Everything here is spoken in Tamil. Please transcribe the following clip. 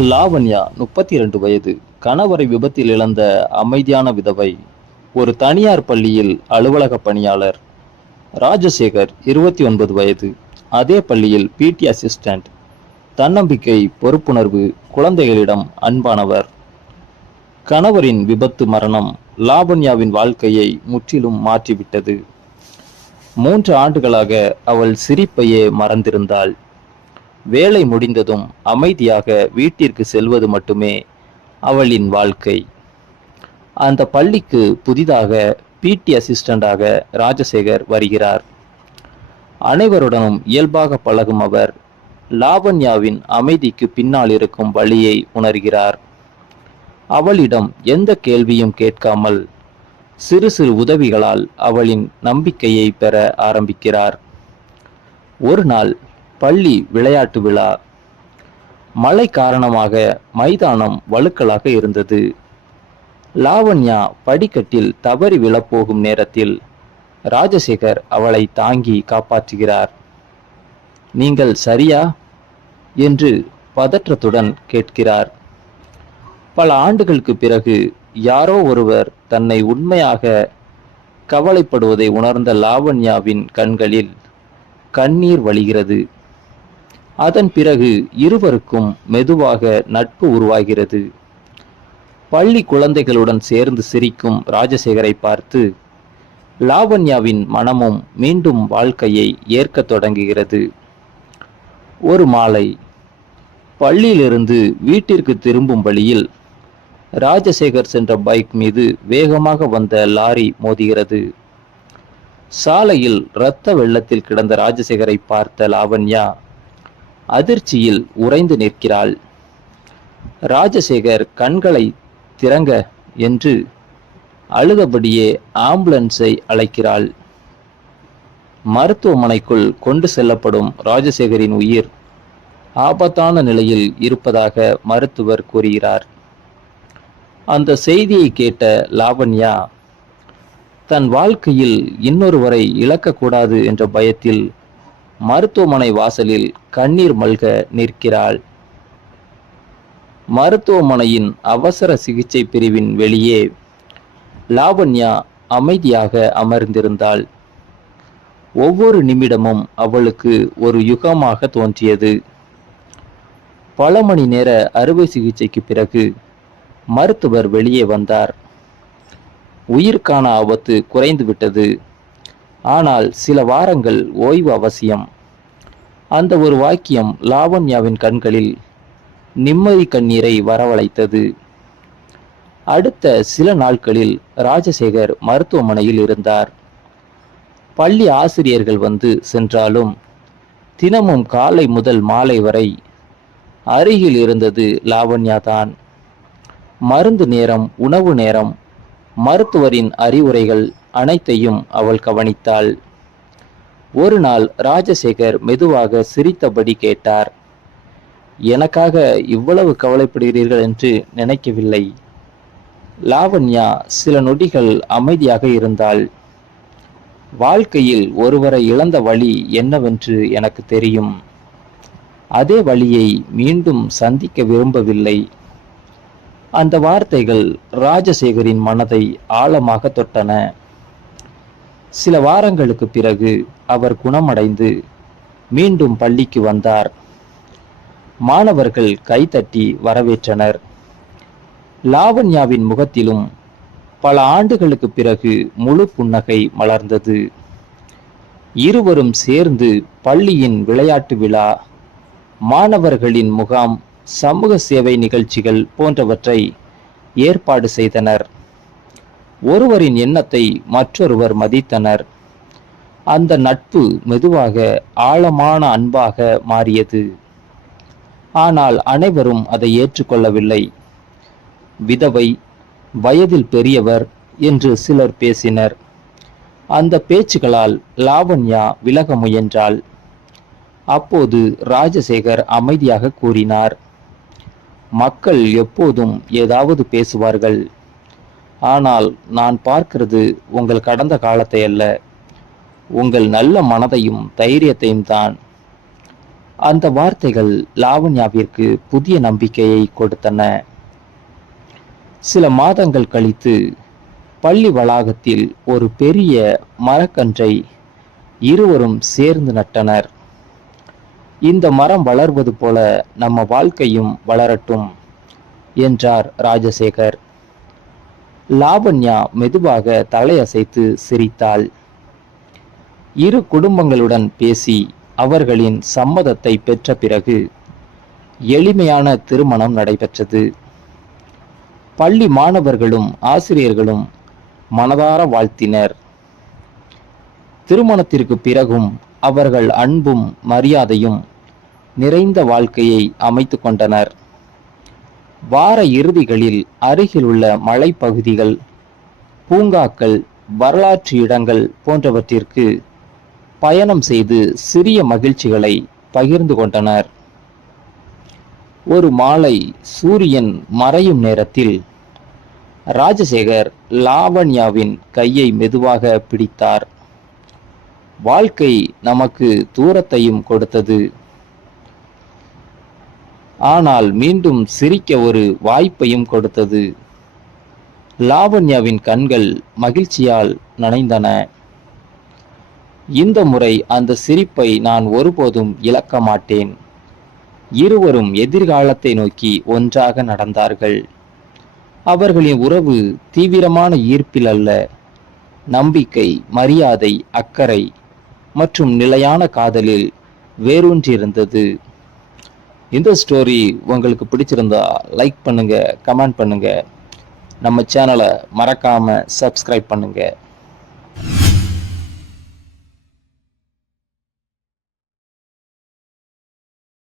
லாவண்யா 32 வயது, கணவரை விபத்தில் இழந்த அமைதியான விதவை. ஒரு தனியார் பள்ளியில் அலுவலக பணியாளர். ராஜசேகர் 29 வயது, அதே பள்ளியில் பிடி அசிஸ்டன்ட். தன்னம்பிக்கை, பொறுப்புணர்வு, குழந்தைகளிடம் அன்பானவர். கணவரின் விபத்து மரணம் லாவண்யாவின் வாழ்க்கையை முற்றிலும் மாற்றிவிட்டது. 3 ஆண்டுகளாக அவள் சிரிப்பையே மறந்திருந்தாள். வேலை முடிந்ததும் அமைதியாக வீட்டிற்கு செல்வது மட்டுமே அவளின் வாழ்க்கை. அந்த பள்ளிக்கு புதிதாக பிடி அசிஸ்டண்டாக ராஜசேகர் வருகிறார். அனைவருடனும் இயல்பாக பழகும் அவர் லாவண்யாவின் அமைதிக்கு பின்னால் இருக்கும் வழியை உணர்கிறார். அவளிடம் எந்த கேள்வியும் கேட்காமல் சிறு சிறு உதவிகளால் அவளின் நம்பிக்கையை பெற ஆரம்பிக்கிறார். ஒரு நாள் பள்ளி விளையாட்டு விழா. மழை காரணமாக மைதானம் வழுக்கலாக இருந்தது. லாவண்யா படிக்கட்டில் தவறி விழப்போகும் நேரத்தில் ராஜசேகர் அவளை தாங்கி காப்பாற்றுகிறார். நீங்கள் சரியா என்று பதற்றத்துடன் கேட்கிறார். பல ஆண்டுகளுக்கு பிறகு யாரோ ஒருவர் தன்னை உண்மையாக கவலைப்படுவதை உணர்ந்த லாவண்யாவின் கண்களில் கண்ணீர் வழிகிறது. அதன் பிறகு இருவருக்கும் மெதுவாக நட்பு உருவாகிறது. பள்ளி குழந்தைகளுடன் சேர்ந்து சிரிக்கும் ராஜசேகரை பார்த்து லாவண்யாவின் மனமும் மீண்டும் வாழ்க்கையை ஏற்க தொடங்குகிறது. ஒரு மாலை பள்ளியிலிருந்து வீட்டிற்கு திரும்பும் வழியில் ராஜசேகர் சென்ற பைக் மீது வேகமாக வந்த லாரி மோதுகிறது. சாலையில் இரத்த வெள்ளத்தில் கிடந்த ராஜசேகரை பார்த்த லாவண்யா அதிர்ச்சியில் உறைந்து நிற்கிறாள். ராஜசேகர் கண்களை திறங்க என்று அழுதபடியே ஆம்புலன்ஸை அழைக்கிறாள். மருத்துவமனைக்குள் கொண்டு செல்லப்படும் ராஜசேகரின் உயிர் ஆபத்தான நிலையில் இருப்பதாக மருத்துவர் கூறுகிறார். அந்த செய்தியை கேட்ட லாவண்யா தன் வாழ்க்கையில் இன்னொருவரை இழக்கக்கூடாது என்ற பயத்தில் மருத்துவமனை வாசலில் கண்ணீர் மல்க நிற்கிறாள். மருத்துவமனையின் அவசர சிகிச்சை பிரிவின் வெளியே லாவண்யா அமைதியாக அமர்ந்திருந்தாள். ஒவ்வொரு நிமிடமும் அவளுக்கு ஒரு யுகமாக தோன்றியது. பல மணி நேர அறுவை சிகிச்சைக்கு பிறகு மருத்துவர் வெளியே வந்தார். உயிருக்கான ஆபத்து குறைந்துவிட்டது, ஆனால் சில வாரங்கள் ஓய்வு அவசியம். அந்த ஒரு வாக்கியம் லாவண்யாவின் கண்களில் நிம்மதி கண்ணீரை வரவழைத்தது. அடுத்த சில நாட்களில் ராஜசேகர் மருத்துவமனையில் இருந்தார். பள்ளி ஆசிரியர்கள் வந்து சென்றாலும் தினமும் காலை முதல் மாலை வரை அருகில் இருந்தது லாவண்யா தான். மருந்து நேரம், உணவு நேரம், மருத்துவரின் அறிவுரைகள் அனைத்தையும் அவள் கவனித்தாள். ஒரு நாள் ராஜசேகர் மெதுவாக சிரித்தபடி கேட்டார், எனக்காக இவ்வளவு கவலைப்படுகிறீர்கள் என்று நினைக்கவில்லை. லாவண்யா சில நொடிகள் அமைதியாக இருந்தாள். வாழ்க்கையில் ஒருவரை இழந்த வழி என்னவென்று எனக்கு தெரியும். அதே வழியை மீண்டும் சந்திக்க விரும்பவில்லை. அந்த வார்த்தைகள் ராஜசேகரின் மனதை ஆழமாக தொட்டன. சில வாரங்களுக்கு பிறகு அவர் குணமடைந்து மீண்டும் பள்ளிக்கு வந்தார். மாணவர்கள் கைதட்டி வரவேற்றனர். லாவண்யாவின் முகத்திலும் பல ஆண்டுகளுக்கு பிறகு முழு புன்னகை மலர்ந்தது. இருவரும் சேர்ந்து பள்ளியின் விளையாட்டு விழா, மாணவர்களின் முகாம், சமூக சேவை நிகழ்ச்சிகள் போன்றவற்றை ஏற்பாடு செய்தனர். ஒருவரின் எண்ணத்தை மற்றொருவர் மதித்தனர். அந்த நட்பு மெதுவாக ஆழமான அன்பாக மாறியது. ஆனால் அனைவரும் அதை ஏற்றுக்கொள்ளவில்லை. விதவை, வயதில் பெரியவர் என்று சிலர் பேசினர். அந்த பேச்சுகளால் லாவண்யா விலக முயன்றாள். அப்போது ராஜசேகர் அமைதியாக கூறினார், மக்கள் எப்போதும் ஏதாவது பேசுவார்கள். ஆனால் நான் பார்க்கிறது உங்கள் கடந்த காலத்தை அல்ல, உங்கள் நல்ல மனதையும் தைரியத்தையும் தான். அந்த வார்த்தைகள் லாவண்யாவிற்கு புதிய நம்பிக்கையை கொடுத்தன. சில மாதங்கள் கழித்து பள்ளி வளாகத்தில் ஒரு பெரிய மரக்கன்றை இருவரும் சேர்ந்து நட்டனர். இந்த மரம் வளர்வது போல நம்ம வாழ்க்கையும் வளரட்டும் என்றார் ராஜசேகர். லாவண்யா மெதுவாக தலையசைத்து சிரித்தாள். இரு குடும்பங்களுடன் பேசி அவர்களின் சம்மதத்தை பெற்ற பிறகு எளிமையான திருமணம் நடைபெற்றது. பள்ளி மாணவர்களும் ஆசிரியர்களும் மனதார வாழ்த்தினர். திருமணத்திற்கு பிறகும் அவர்கள் அன்பும் மரியாதையும் நிறைந்த வாழ்க்கையை அமைத்து கொண்டனர். வார இறுதிகளில் அருகிலுள்ள மலைப்பகுதிகள், பூங்காக்கள், வரலாற்று இடங்கள் போன்றவற்றிற்கு பயணம் செய்து சிறிய மகிழ்ச்சிகளை பகிர்ந்து கொண்டனர். ஒரு மாலை சூரியன் மறையும் நேரத்தில் ராஜசேகர் லாவண்யாவின் கையை மெதுவாக பிடித்தார். வாழ்க்கை நமக்கு தூரத்தையும் கொடுத்தது, ஆனால் மீண்டும் சிரிக்க ஒரு வாய்ப்பையும் கொடுத்தது. லாவண்யாவின் கண்கள் மகிழ்ச்சியால் நனைந்தன. இந்த முறை அந்த சிரிப்பை நான் ஒருபோதும் இழக்க மாட்டேன். இருவரும் எதிர்காலத்தை நோக்கி ஒன்றாக நடந்தார்கள். அவர்களின் உறவு தீவிரமான ஈர்ப்பில் அல்ல, நம்பிக்கை, மரியாதை, அக்கறை மற்றும் நிலையான காதலில் வேரூன்றியிருந்தது. இந்த ஸ்டோரி உங்களுக்கு பிடிச்சிருந்தா லைக் பண்ணுங்க, கமெண்ட் பண்ணுங்க, நம்ம சேனலை மறக்காம சப்ஸ்கிரைப் பண்ணுங்க.